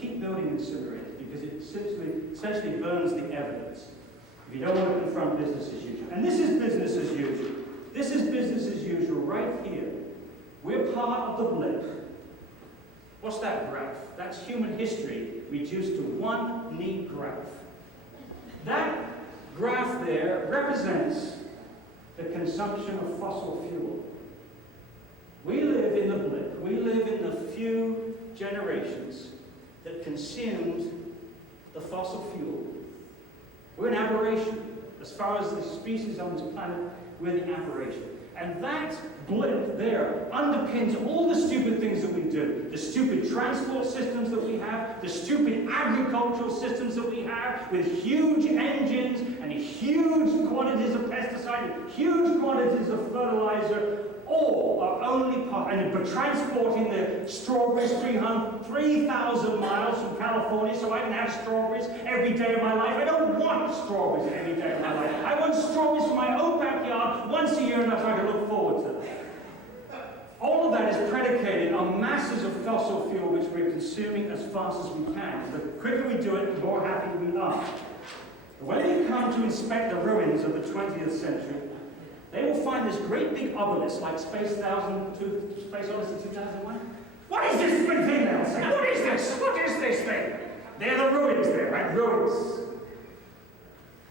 keep building incinerators because it essentially burns the evidence. If you don't want to confront business as usual. And this is business as usual. This is business as usual right here. We're part of the blip. What's that graph? That's human history reduced to one neat graph. That graph there represents the consumption of fossil fuel. We live in the blip. We live in the few generations that consumed the fossil fuel. We're an aberration. As far as the species on this planet, we're the aberration. And that blip there underpins all the stupid things that we do. The stupid transport systems that we have, the stupid agricultural systems that we have, with huge engines and huge quantities of pesticide, and huge quantities of fertilizer, all are only part, and but transporting the strawberries 3,000 miles from California so I can have strawberries every day of my life. I don't want strawberries every day of my life. I want strawberries from my own backyard once a year and that's what I can look forward to. All of that is predicated on masses of fossil fuel which we're consuming as fast as we can. The quicker we do it, the more happy we are. But when they come to inspect the ruins of the 20th century, they will find this great big obelisk like Space Odyssey 2001. What is this big thing, they'll say? What is this? What is this thing? They're the ruins there, right? Ruins.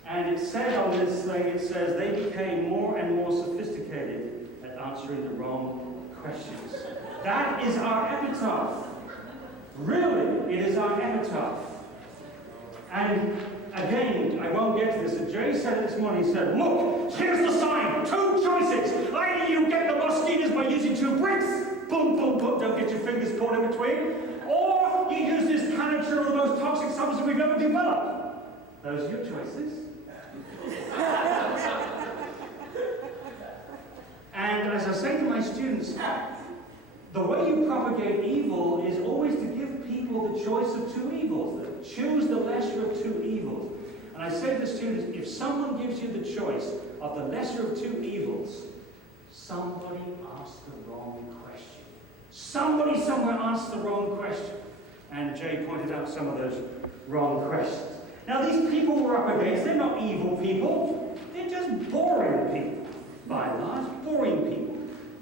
And it said on this thing, it says they became more and more sophisticated at answering the wrong questions. That is our epitaph. Really, it is our epitaph. And again, I won't get to this. Jay said it this morning, he said, look, here's the sign, 2 choices. Either you get the mosquitoes by using 2 bricks, boom, boom, boom, don't get your fingers caught in between, or you use this canister of the most toxic substance we've ever developed. Those are your choices. And as I say to my students, the way you propagate evil is always to give people the choice of 2 evils. Choose the lesser of 2 evils. And I say to the students, if someone gives you the choice of the lesser of 2 evils, somebody asked the wrong question. Somebody somewhere asked the wrong question. And Jay pointed out some of those wrong questions. Now these people we're up against, they're not evil people. They're just boring people, by and large, boring people.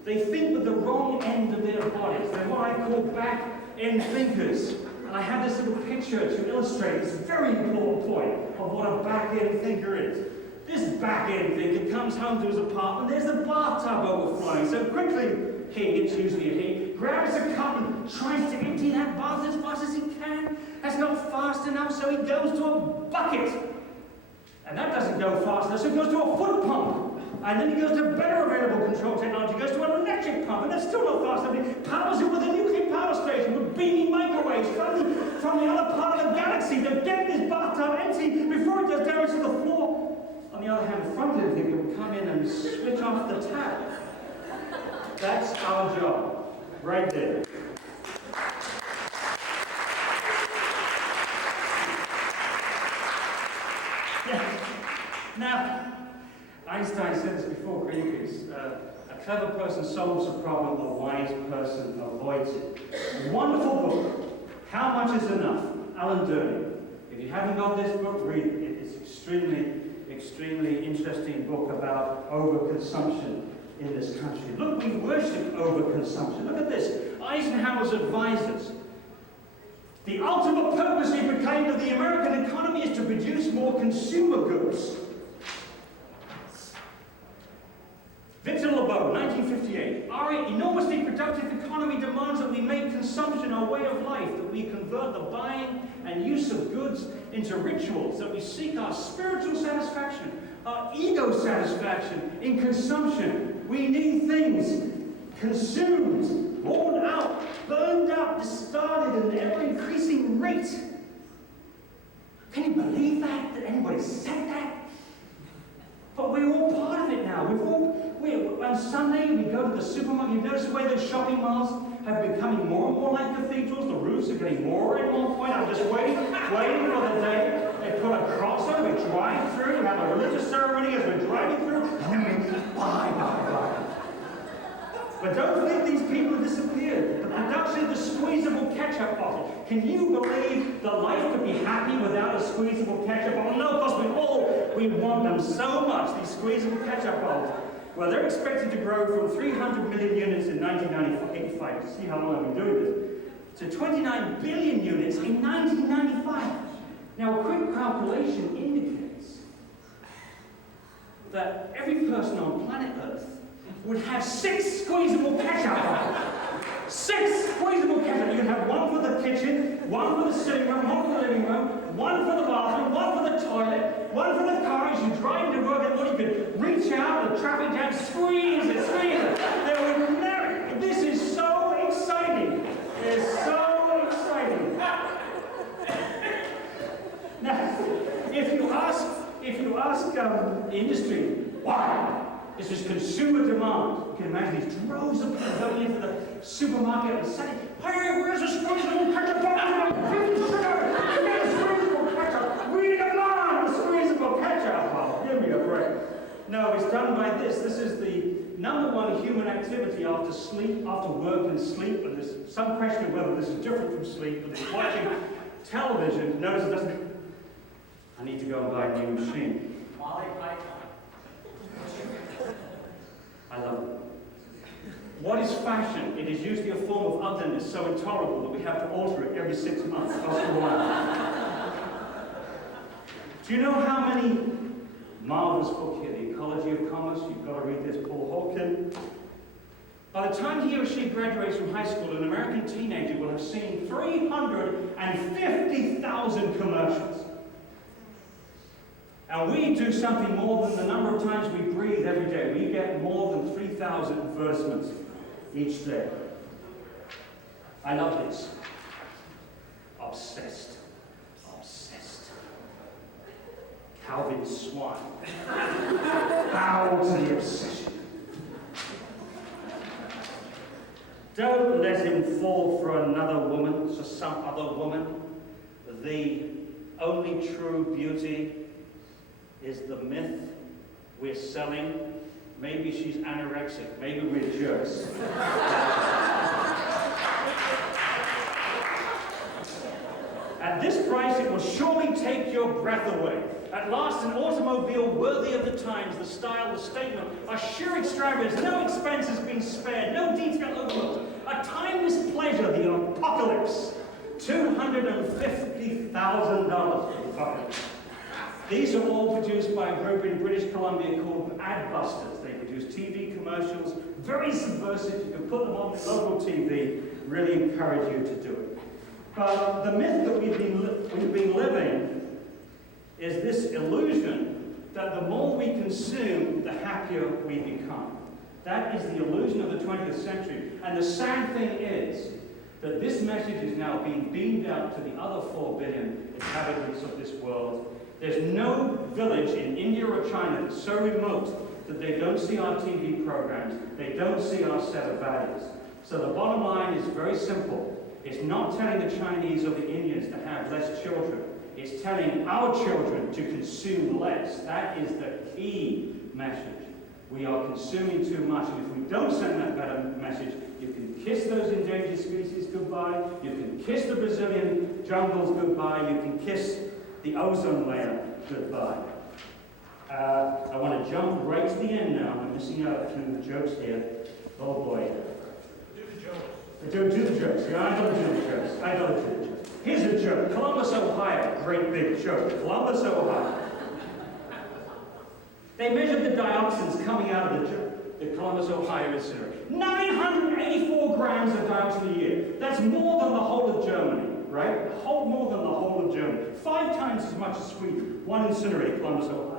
They think with the wrong end of their bodies. They're what I call back-end thinkers. And I have this little picture to illustrate this very important point of what a back-end thinker is. This back-end thinker comes home to his apartment, there's a bathtub overflowing. So quickly, it's usually he, grabs a cup and tries to empty that bath as fast as he can. That's not fast enough, so he goes to a bucket. And that doesn't go fast enough, so he goes to a foot pump. And then he goes to better available control technology, he goes to an electric pump, and that's still not fast enough. He powers it with a nuclear power station, with beaming microwaves from the other part of the galaxy to get this bathtub empty before it does damage to the floor. On the other hand, the front-end thinker will come in and switch off the tap. That's our job, right there. Yeah. Now, Einstein said this before Greenpeace, a clever person solves a problem, a wise person avoids it. Wonderful book, How Much Is Enough? Alan Durning. If you haven't got this book, read it. It's extremely interesting book about overconsumption in this country. Look, we worship overconsumption. Look at this. Eisenhower's advisors. The ultimate purpose, he proclaimed, of the American economy is to produce more consumer goods. Victor Lebeau, 1958. Our enormously productive economy demands that we make consumption our way of life, that we convert the buying and use of goods into rituals, that we seek our spiritual satisfaction, our ego satisfaction in consumption. We need things consumed, worn out, burned up, discarded at an ever-increasing rate. Can you believe that? That anybody said that? But we're all part of it now. On Sunday, we go to the supermarket. You've noticed the way that shopping malls have been becoming more and more like cathedrals. The roofs are getting more and more white. I'm just waiting for the day they put a cross on. We drive through, we have a religious ceremony as we're driving through. Bye. But don't think these people have disappeared. The production of the squeezable ketchup bottle. Can you believe that life could be happy without a squeezable ketchup bottle? No, because we want them so much, these squeezable ketchup bottles. Well, they're expected to grow from 300 million units in 1985, to see how long I've been doing this, to 29 billion units in 1995. Now, a quick calculation indicates that every person on planet Earth would have 6 squeezable ketchup bottles. 6 squeezable ketchup. You can have one for the kitchen, one for the sitting room, one for the living room, one for the bathroom, one for the toilet, one for the car as you drive to work, and what you could reach out, the traffic jam, squeeze it, squeeze it. There would never. This is so exciting. It's so exciting. Now, if you ask industry why. This is consumer demand. You can imagine these droves of people going into the supermarket and saying, "Hey, where's the squeezable ketchup bottle? Sugar! Get a squeezable ketchup! We demand a squeezable ketchup bottle! Give me a break." No, it's done by this. This is the #1 human activity after sleep, after work and sleep. And there's some question of whether this is different from sleep, but it's watching television. Notice it doesn't. I need to go and buy a new machine. I love it. What is fashion? It is usually a form of ugliness so intolerable that we have to alter it every 6 months. Do you know how many marvelous book here, The Ecology of Commerce? You've got to read this, Paul Hawken. By the time he or she graduates from high school, an American teenager will have seen 350,000 commercials. And we do something more than the number of times we breathe every day. We get more than 3,000 advertisements each day. I love this. Obsessed. Obsessed. Calvin Swine. Bow to the obsession. Don't let him fall for another woman, for some other woman. The only true beauty is the myth we're selling. Maybe she's anorexic, maybe we're jerks. At this price, it will surely take your breath away. At last, an automobile worthy of the times, the style, the statement, a sheer extravagance, no expense has been spared, no detail overlooked, a timeless pleasure, the apocalypse. $250,000 for the bucket. These are all produced by a group in British Columbia called Adbusters. They produce TV commercials, very subversive. You can put them on local TV. Really encourage you to do it. But the myth that we've been living is this illusion that the more we consume, the happier we become. That is the illusion of the 20th century. And the sad thing is that this message is now being beamed out to the other 4 billion inhabitants of this world. There's no village in India or China that's so remote that they don't see our TV programs, they don't see our set of values. So the bottom line is very simple. It's not telling the Chinese or the Indians to have less children. It's telling our children to consume less. That is the key message. We are consuming too much, and if we don't send that better message, you can kiss those endangered species goodbye, you can kiss the Brazilian jungles goodbye, you can kiss the ozone layer goodbye. I want to jump right to the end now. I'm missing out a few of the jokes here. Oh boy. Do the jokes. Do the jokes. Yeah, I don't do the jokes. I don't do the jokes. Here's a joke. Columbus, Ohio. Great big joke. Columbus, Ohio. They measured the dioxins coming out of the Columbus, Ohio incinerator. 984 grams of dioxin a year. That's more than the whole of Germany. Right? More than the whole of Germany. 5 times as much as Sweden. One incinerator, Columbus, Ohio.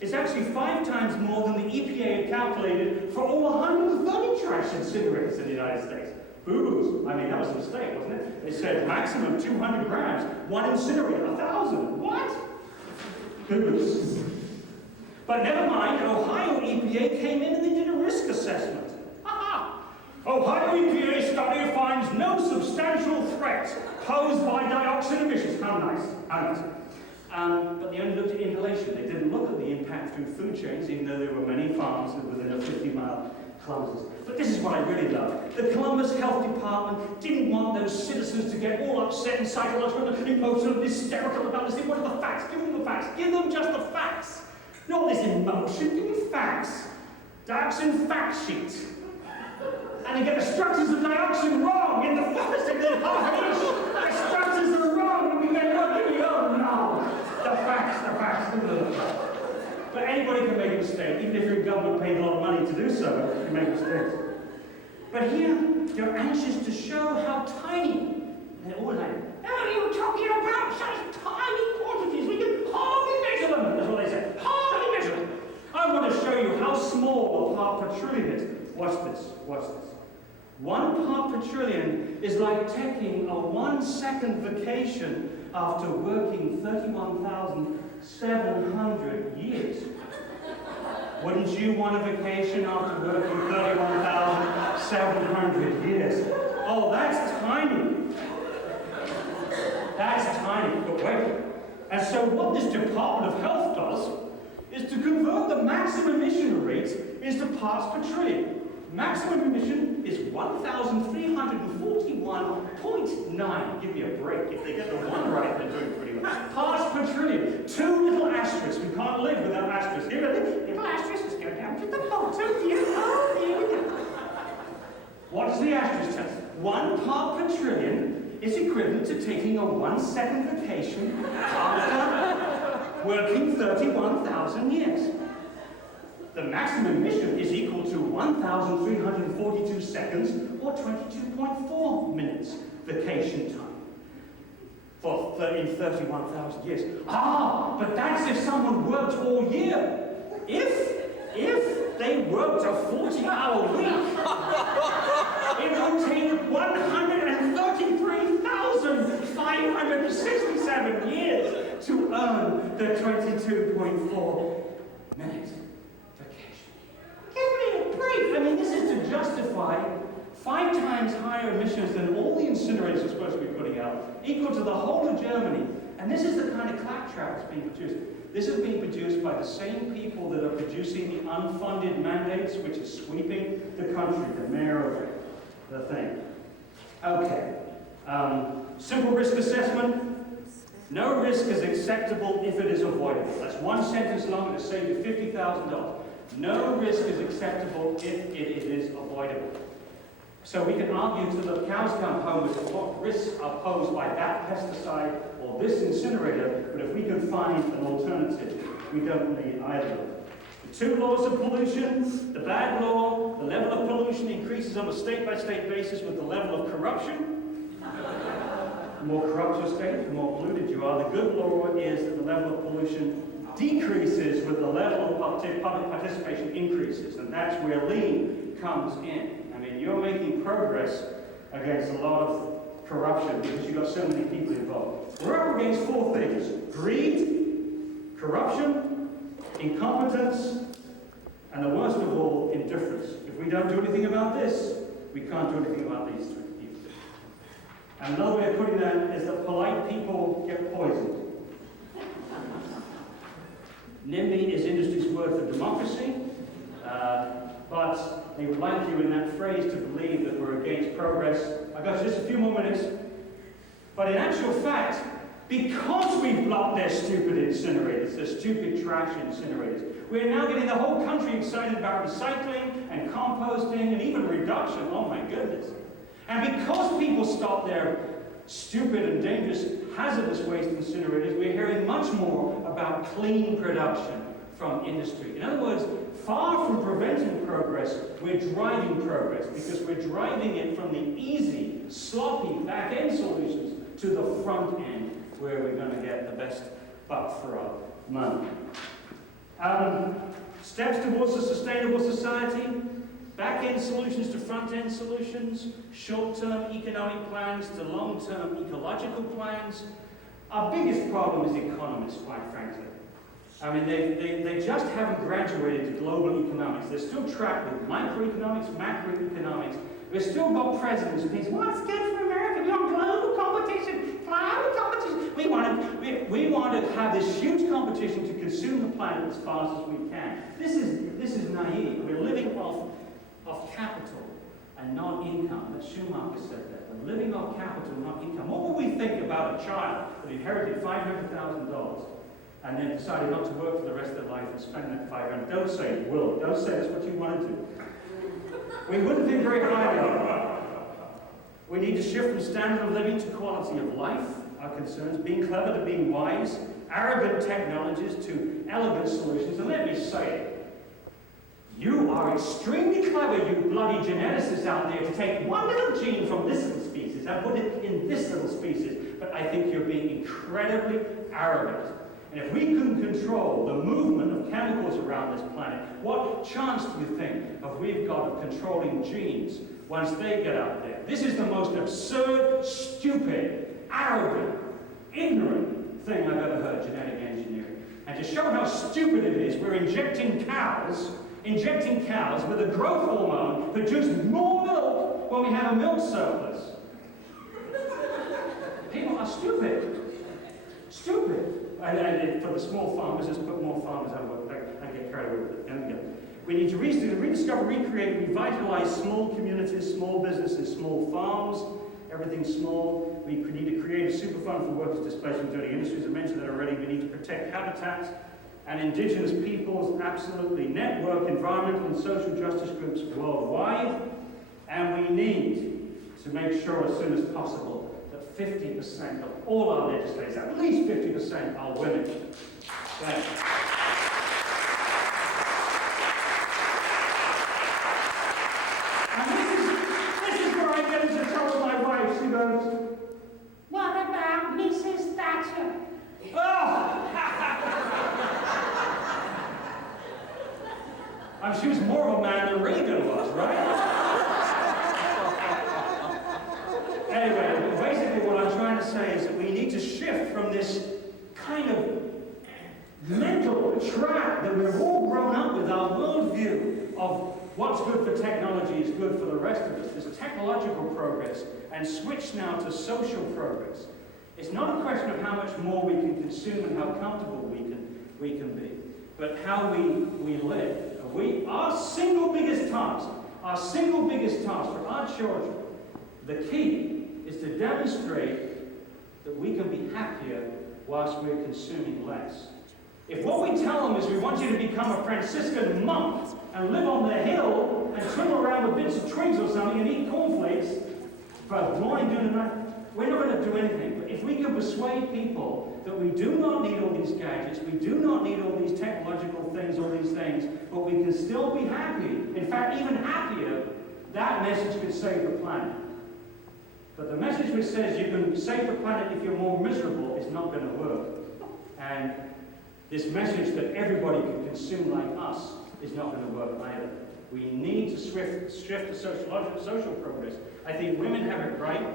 It's actually 5 times more than the EPA had calculated for all 130 trash incinerators in the United States. Boo-boos. I mean, that was a mistake, wasn't it? They said maximum 200 grams. One incinerator, 1,000. What? Boo-boos. But never mind, Ohio EPA came in and they did a risk assessment. Ohio EPA study finds no substantial threat posed by dioxin emissions. How nice, how nice. But they only looked at inhalation. They didn't look at the impact through food chains, even though there were many farms within a 50-mile Columbus. But this is what I really love. The Columbus Health Department didn't want those citizens to get all upset and psychological and emotional and hysterical about this. They wanted the facts. Give them the facts. Give them just the facts. Not this emotion. Give them facts. Dioxin fact sheet. And you get the structures of dioxin wrong in the first and then half inch. The structures are wrong. And we get what we go. No. The facts. But anybody can make a mistake, even if your government paid a lot of money to do so, you can make mistakes. But here, you're anxious to show how tiny. They're all like, oh, you're talking about such tiny quantities, we can hardly measure them. That's what they say, hardly measure them. I want to show you how small a part per trillion is. Watch this. 1 part per trillion is like taking a 1-second vacation after working 31,700 years. Wouldn't you want a vacation after working 31,700 years? Oh, that's tiny. That's tiny, but wait. And so what this Department of Health does is to convert the maximum emission rate into parts per trillion. Maximum emission is 1,341.9. Give me a break. If they get the one right, they're doing pretty well. Parts per trillion. 2 little asterisks. We can't live without asterisks. Here, little asterisks go down to the bottom. Here we go. What does the asterisk tell us? 1 part per trillion is equivalent to taking a 1-second vacation after working 31,000 years. The maximum emission is equal to 1,342 seconds or 22.4 minutes vacation time in 31,000 years. Ah, but that's if someone worked all year. If they worked a 40-hour week, it would take 133,567 years to earn the 22.4 minutes. Give me a break. I mean, this is to justify 5 times higher emissions than all the incinerators are supposed to be putting out, equal to the whole of Germany. And this is the kind of claptrap that's being produced. This is being produced by the same people that are producing the unfunded mandates, which is sweeping the country, the mayor of the thing. Okay. Simple risk assessment. No risk is acceptable if it is avoidable. That's 1 sentence long to save you $50,000. No risk is acceptable if it is avoidable. So we can argue till the cows come home as to what risks are posed by that pesticide or this incinerator, but if we can find an alternative, we don't need either of them. The 2 laws of pollution, the bad law, the level of pollution increases on a state-by-state basis with the level of corruption. The more corrupt your state, the more polluted you are. The good law is that the level of pollution decreases with the level of public participation increases, and that's where LEAN comes in. I mean, you're making progress against a lot of corruption because you've got so many people involved. We're up against 4 things: greed, corruption, incompetence, and the worst of all, indifference. If we don't do anything about this, we can't do anything about these 3 people. And another way of putting that is that polite people get poisoned. NIMBY is industry's word for democracy, but they would like you in that phrase to believe that we're against progress. I've got just a few more minutes. But in actual fact, because we've blocked their stupid incinerators, their stupid trash incinerators, we're now getting the whole country excited about recycling and composting and even reduction. Oh my goodness. And because people stop their stupid and dangerous hazardous waste incinerators, we're hearing much more about clean production from industry. In other words, far from preventing progress, we're driving progress because we're driving it from the easy, sloppy back-end solutions to the front end where we're going to get the best buck for our money. Steps towards a sustainable society. Back-end solutions to front-end solutions, short-term economic plans to long-term ecological plans. Our biggest problem is economists, quite frankly. I mean, they just haven't graduated to global economics. They're still trapped with microeconomics, macroeconomics. We've still got presidents who think, what's good for America? We want global competition, global competition. We want to have this huge competition to consume the planet as fast as we can. This is naive. We're living off capital and not income. That Schumacher said that. We're living off capital, not income. What would we think about a child that inherited $500,000 and then decided not to work for the rest of their life and spend that $500,000? Don't say it, Will. Don't say that's what you want to do. We wouldn't think very highly of it. We need to shift from standard of living to quality of life, our concerns, being clever to being wise, arrogant technologies to elegant solutions. And let me say it, you are extremely clever, you bloody geneticists out there, to take one little gene from this little species and put it in this little species. But I think you're being incredibly arrogant. And if we couldn't control the movement of chemicals around this planet, what chance do you think we've got of controlling genes once they get out there? This is the most absurd, stupid, arrogant, ignorant thing I've ever heard, genetic engineering. And to show how stupid it is, we're injecting cows with a growth hormone that produce more milk when we have a milk surplus. People are stupid. Stupid. And for the small farmers, just put more farmers out of work. I get carried away with it. And again, we need to rediscover, recreate, revitalize small communities, small businesses, small farms, everything small. We need to create a super fund for workers displaced from dirty industries. I mentioned that already. We need to protect habitats and indigenous peoples, absolutely. Network environmental and social justice groups worldwide. And we need to make sure as soon as possible that 50% of all our legislators, at least 50%, are women. Thank you. And this is where I get into trouble with my wife. She goes, "What about Mrs. Thatcher?" Oh! She was more of a man than Reagan was, right? Anyway, basically what I'm trying to say is that we need to shift from this kind of mental trap that we've all grown up with, our worldview of what's good for technology is good for the rest of us, this technological progress, and switch now to social progress. It's not a question of how much more we can consume and how comfortable we can be, but how we live. Our single biggest task for our children, the key is to demonstrate that we can be happier whilst we're consuming less. If what we tell them is we want you to become a Franciscan monk and live on the hill and swim around with bits of twigs or something and eat cornflakes for morning, noon, and night, we're not going to do anything. But if we can persuade people that we do not need all these gadgets, we do not need all these technological things, all these things, but we can still be happy, in fact, even happier, that message could save the planet. But the message which says you can save the planet if you're more miserable is not going to work. And this message that everybody can consume like us is not going to work either. We need to shift to social progress. I think women have it right,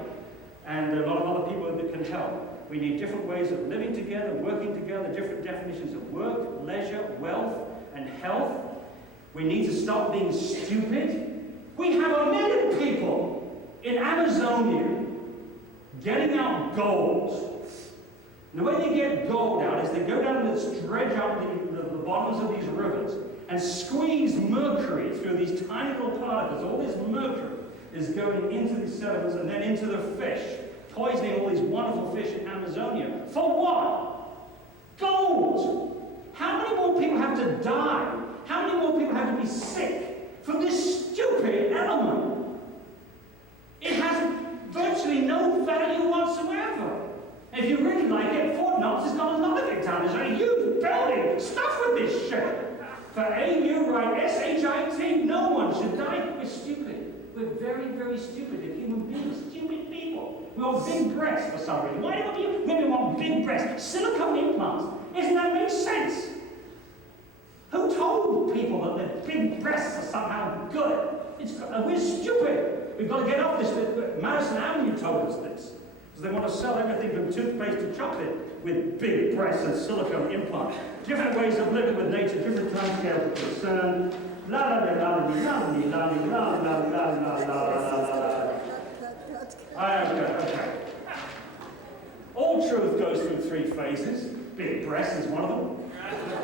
and there are a lot of other people that can help. We need different ways of living together, working together, different definitions of work, leisure, wealth, and health. We need to stop being stupid. We have 1 million people in Amazonia getting out gold. And the way they get gold out is they go down and dredge up the bottoms of these rivers and squeeze mercury through these tiny little particles. All this mercury is going into the sediments and then into the fish, poisoning all these wonderful fish in Amazonia. For what? Gold! How many more people have to die? How many more people have to be sick from this stupid element? It has virtually no value whatsoever. And if you really like it, Fort Knox has got another big town. There's a huge building stuffed with this shit. For A-U, right, S-H-I-T, no one should die. We're stupid. We're very, very stupid. They're human beings, stupid people. We want big breasts for some reason. Why do women want big breasts? Silicone implants. Doesn't that make sense? Who told people that their big breasts are somehow good? We're stupid. We've got to get off this. Madison Avenue told us this. Because they want to sell everything from toothpaste to chocolate with big breasts and silicone implants. Different ways of living with nature, different timescales of concern. La la la la la la la la la la. Okay. All truth goes through 3 phases. Big breasts is one of them.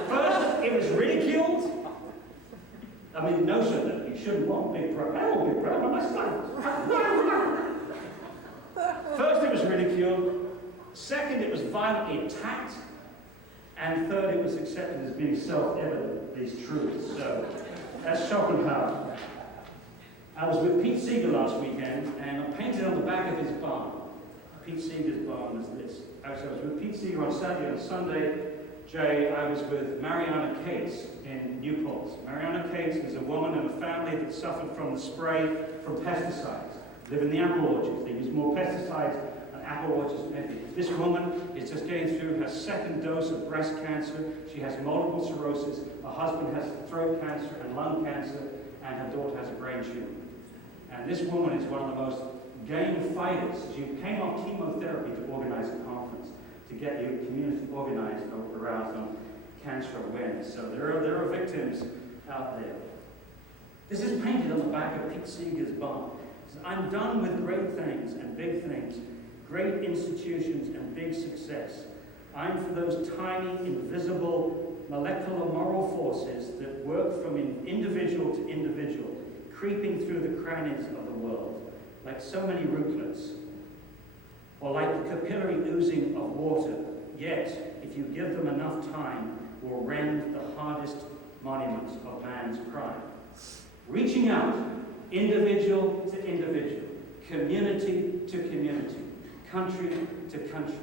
First, it was ridiculed. I mean, the notion that you You shouldn't want big brother. I want big brother, my son. First, it was ridiculed. Second, it was violently attacked. And third, it was accepted as being self-evident, these truths. So that's Schopenhauer. I was with Pete Seeger last weekend, and I painted on the back of his barn. Pete Seeger's barn was this. Actually, I was with Pete Seeger on Saturday. On Sunday, Jay, I was with Mariana Cates in Newport. Mariana Cates is a woman and a family that suffered from the spray from pesticides. Live in the apple orchards. They use more pesticides and apple orchards than anything. This woman is just getting through her second dose of breast cancer. She has multiple sclerosis. Her husband has throat cancer and lung cancer, and her daughter has a brain tumor. And this woman is one of the most game fighters. She came off chemotherapy to organize a conference, to get the community organized around cancer awareness. So there are victims out there. This is painted on the back of Pete Seeger's barn. I'm done with great things and big things, great institutions and big success. I'm for those tiny, invisible, molecular moral forces that work from individual to individual, creeping through the crannies of the world, like so many rootlets, or like the capillary oozing of water, yet, if you give them enough time, will rend the hardest monuments of man's crime. Reaching out, individual to individual, community to community, country to country.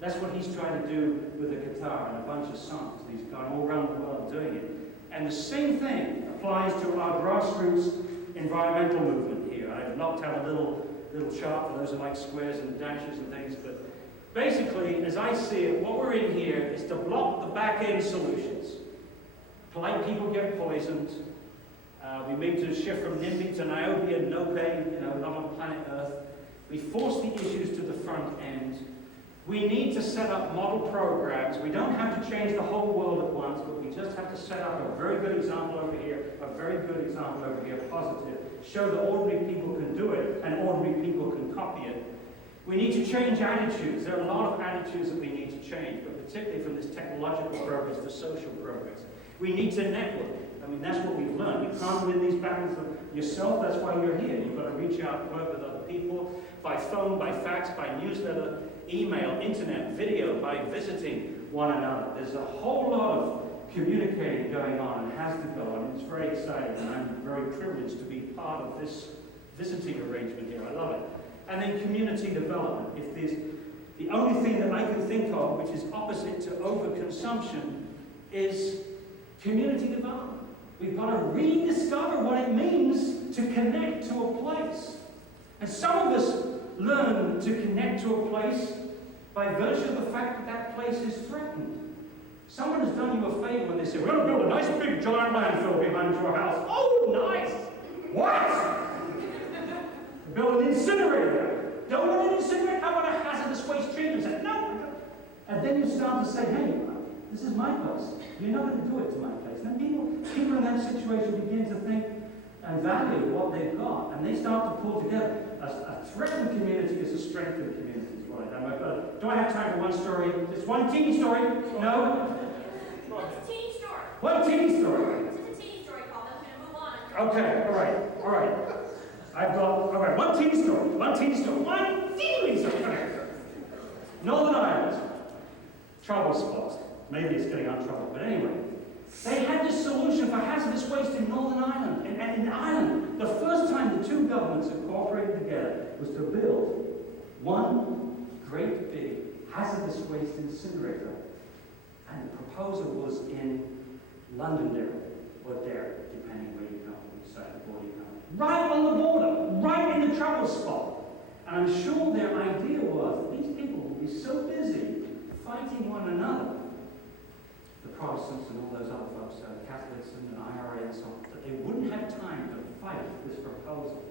That's what he's trying to do with a guitar and a bunch of songs. He's gone all around the world doing it. And the same thing applies to our grassroots environmental movement here. I've knocked out a little chart for those who like squares and dashes and things, but basically, as I see it, what we're in here is to block the back-end solutions. Polite people get poisoned. We need to shift from NIMBY to NIOBE and no pain, not on planet Earth. We force the issues to the front end. We need to set up model programs. We don't have to change the whole world at once, but we just have to set up a very good example over here, a very good example over here, positive. Show that ordinary people can do it, and ordinary people can copy it. We need to change attitudes. There are a lot of attitudes that we need to change, but particularly from this technological progress to social progress. We need to network. I mean, that's what we've learned. You can't win these battles yourself. That's why you're here. You've got to reach out and work with other people by phone, by fax, by newsletter, email, internet, video, by visiting one another. There's a whole lot of communicating going on and has to go on. It's very exciting, and I'm very privileged to be part of this visiting arrangement here. I love it. And then community development. If there's the only thing that I can think of which is opposite to overconsumption is community development. We've got to rediscover what it means to connect to a place. And some of us learn to connect to a place by virtue of the fact that that place is threatened. Someone has done you a favor when they say, we're going to build a nice big giant landfill behind your house. Oh, nice! What? Build an incinerator. Don't want an incinerator? How about a hazardous waste treatment center? No! And then you start to say, hey, this is my place. You're not going to do it to my place. And then people in that situation begin to think and value what they've got. And they start to pull together. A threatened community is a strengthened community. Is what I know. Do I have time for one story? Just one teeny story? No? It's a teeny story. One teeny story. This is a teeny story called. I'm going to move on. Okay, all right. One teeny story. One teeny story. Northern Ireland. Trouble spot. Maybe it's getting on trouble, but anyway. They had this solution for hazardous waste in Northern Ireland. And in Ireland, the first time the two governments had cooperated together was to build one great big hazardous waste incinerator. And the proposal was in Londonderry, or Derry, depending where you come from, which side of the border you come. Right on the border, right in the trouble spot. And I'm sure their idea was that these people would be so busy fighting one another, the Protestants and all those other folks, Catholics and IRA and so on, that they wouldn't have time to fight this proposal.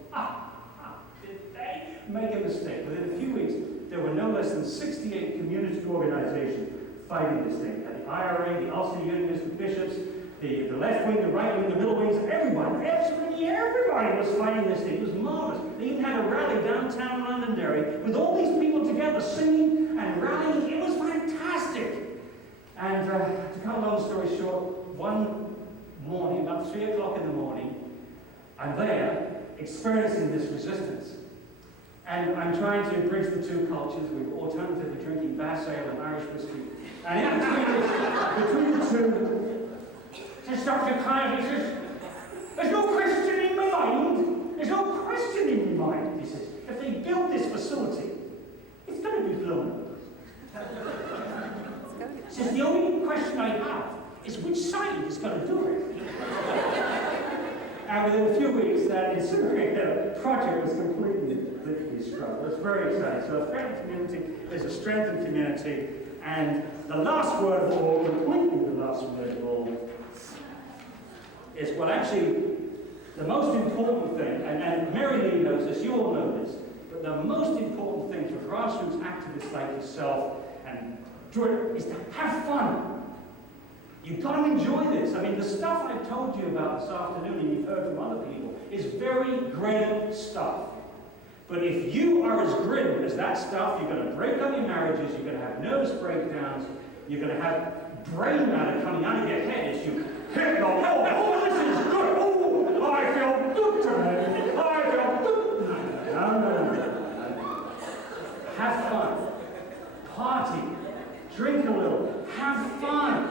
Did they make a mistake? Within a few weeks, there were no less than 68 community organizations fighting this thing. The IRA, the Ulster Unionists, the bishops, the left wing, the right wing, the middle wings, everybody, absolutely everybody was fighting this thing. It was marvelous. They even had a rally downtown Londonderry with all these people together singing and rallying. It was fantastic. And to cut a long story short, one morning, about 3 o'clock in the morning, I'm there experiencing this resistance. And I'm trying to bridge the two cultures. We're alternatively drinking Bass Ale and Irish whiskey. And in between the two, says Dr. Connett, he says, there's no question in my mind. There's no question in my mind, he says. If they build this facility, it's going to be blown up. He says, the only question I have is which side is going to do it. And within a few weeks, that incinerator project was completely scrubbed. It was very exciting. So a friendly community is a strengthened community. And the last word of all, completely the last word of all, is, well, actually, the most important thing, and Mary Lee knows this, you all know this, but the most important thing for grassroots activists like yourself and Jordan is to have fun. You've got to enjoy this. I mean, the stuff I've told you about this afternoon, and you've heard from other people, is very great stuff. But if you are as grim as that stuff, you're going to break up your marriages, you're going to have nervous breakdowns, you're going to have brain matter coming out of your head as you hit the wall. Oh, this is good. Oh, I feel good today. I feel good. No. Have fun. Party. Drink a little. Have fun.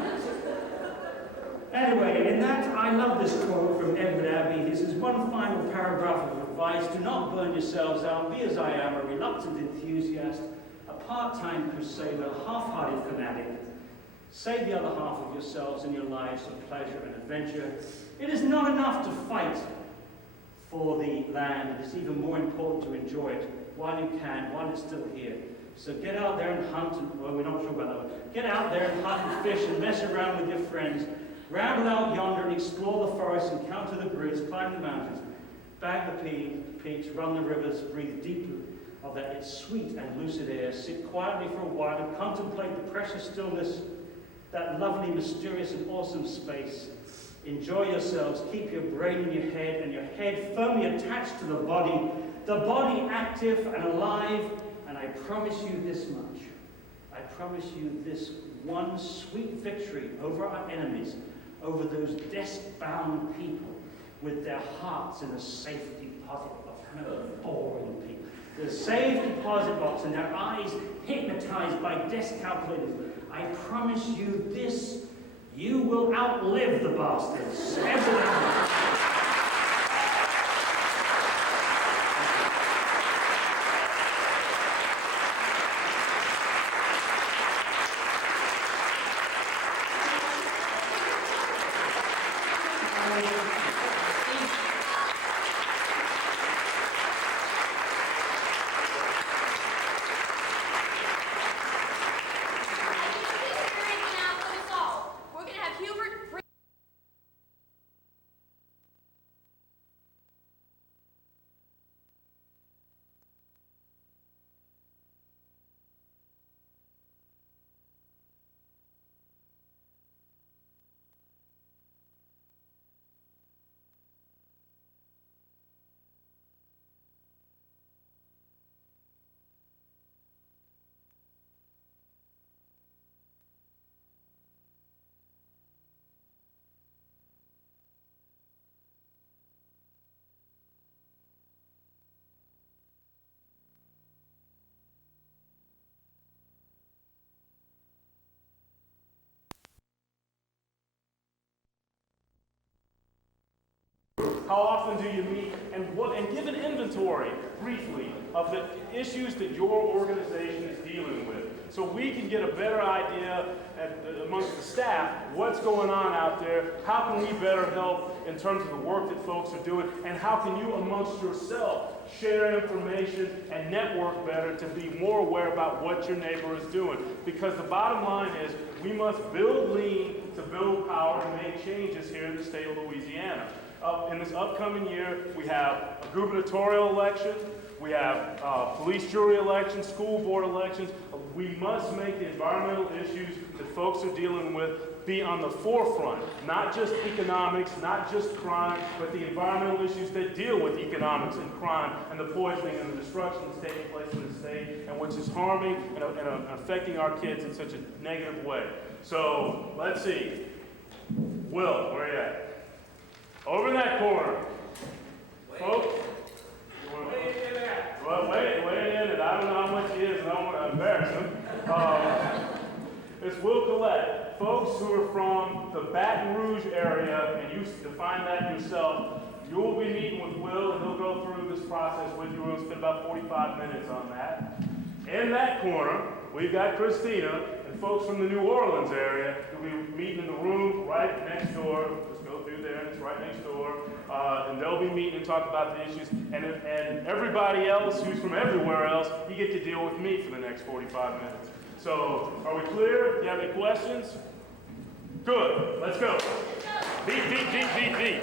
Anyway, in that, I love this quote from Edward Abbey. This is one final paragraph of advice. Do not burn yourselves out. Be as I am, a reluctant enthusiast, a part-time crusader, a half-hearted fanatic. Save the other half of yourselves and your lives for pleasure and adventure. It is not enough to fight for the land. It is even more important to enjoy it while you can, while it's still here. So get out there and hunt, and, well, we're not sure about that one. Get out there and hunt and fish and mess around with your friends. Ramble out yonder and explore the forest, encounter the brutes, climb the mountains, bag the peaks, run the rivers, breathe deeply of that sweet and lucid air, sit quietly for a while and contemplate the precious stillness, that lovely, mysterious and awesome space. Enjoy yourselves, keep your brain in your head and your head firmly attached to the body active and alive, and I promise you this much. I promise you this one sweet victory over our enemies, over those desk-bound people with their hearts in a safe deposit box. I know, boring people. The safe deposit box and their eyes hypnotized by desk calculators. I promise you this, you will outlive the bastards. Evidently. How often do you meet, and give an inventory, briefly, of the issues that your organization is dealing with, so we can get a better idea amongst the staff what's going on out there, how can we better help in terms of the work that folks are doing, and how can you amongst yourself share information and network better to be more aware about what your neighbor is doing. Because the bottom line is we must build lean to build power and make changes here in the state of Louisiana. In this upcoming year, we have a gubernatorial election, we have police jury elections, school board elections. We must make the environmental issues that folks are dealing with be on the forefront, not just economics, not just crime, but the environmental issues that deal with economics and crime and the poisoning and the destruction that's taking place in the state and which is harming and affecting our kids in such a negative way. So, let's see. Will, where are you at? Over in that corner. Folks, you want to weigh in there? Well, weigh in, and I don't know how much he is, and I don't want to embarrass him. It's Will Collette. Folks who are from the Baton Rouge area, and you define that yourself, you'll be meeting with Will, and he'll go through this process with you. We'll spend about 45 minutes on that. In that corner, we've got Christina, and folks from the New Orleans area who'll be meeting in the room right next door. Just go through there, and it's right next door. And they'll be meeting and talk about the issues. And everybody else who's from everywhere else, you get to deal with me for the next 45 minutes. So, are we clear? Do you have any questions? Good. Let's go. Beat.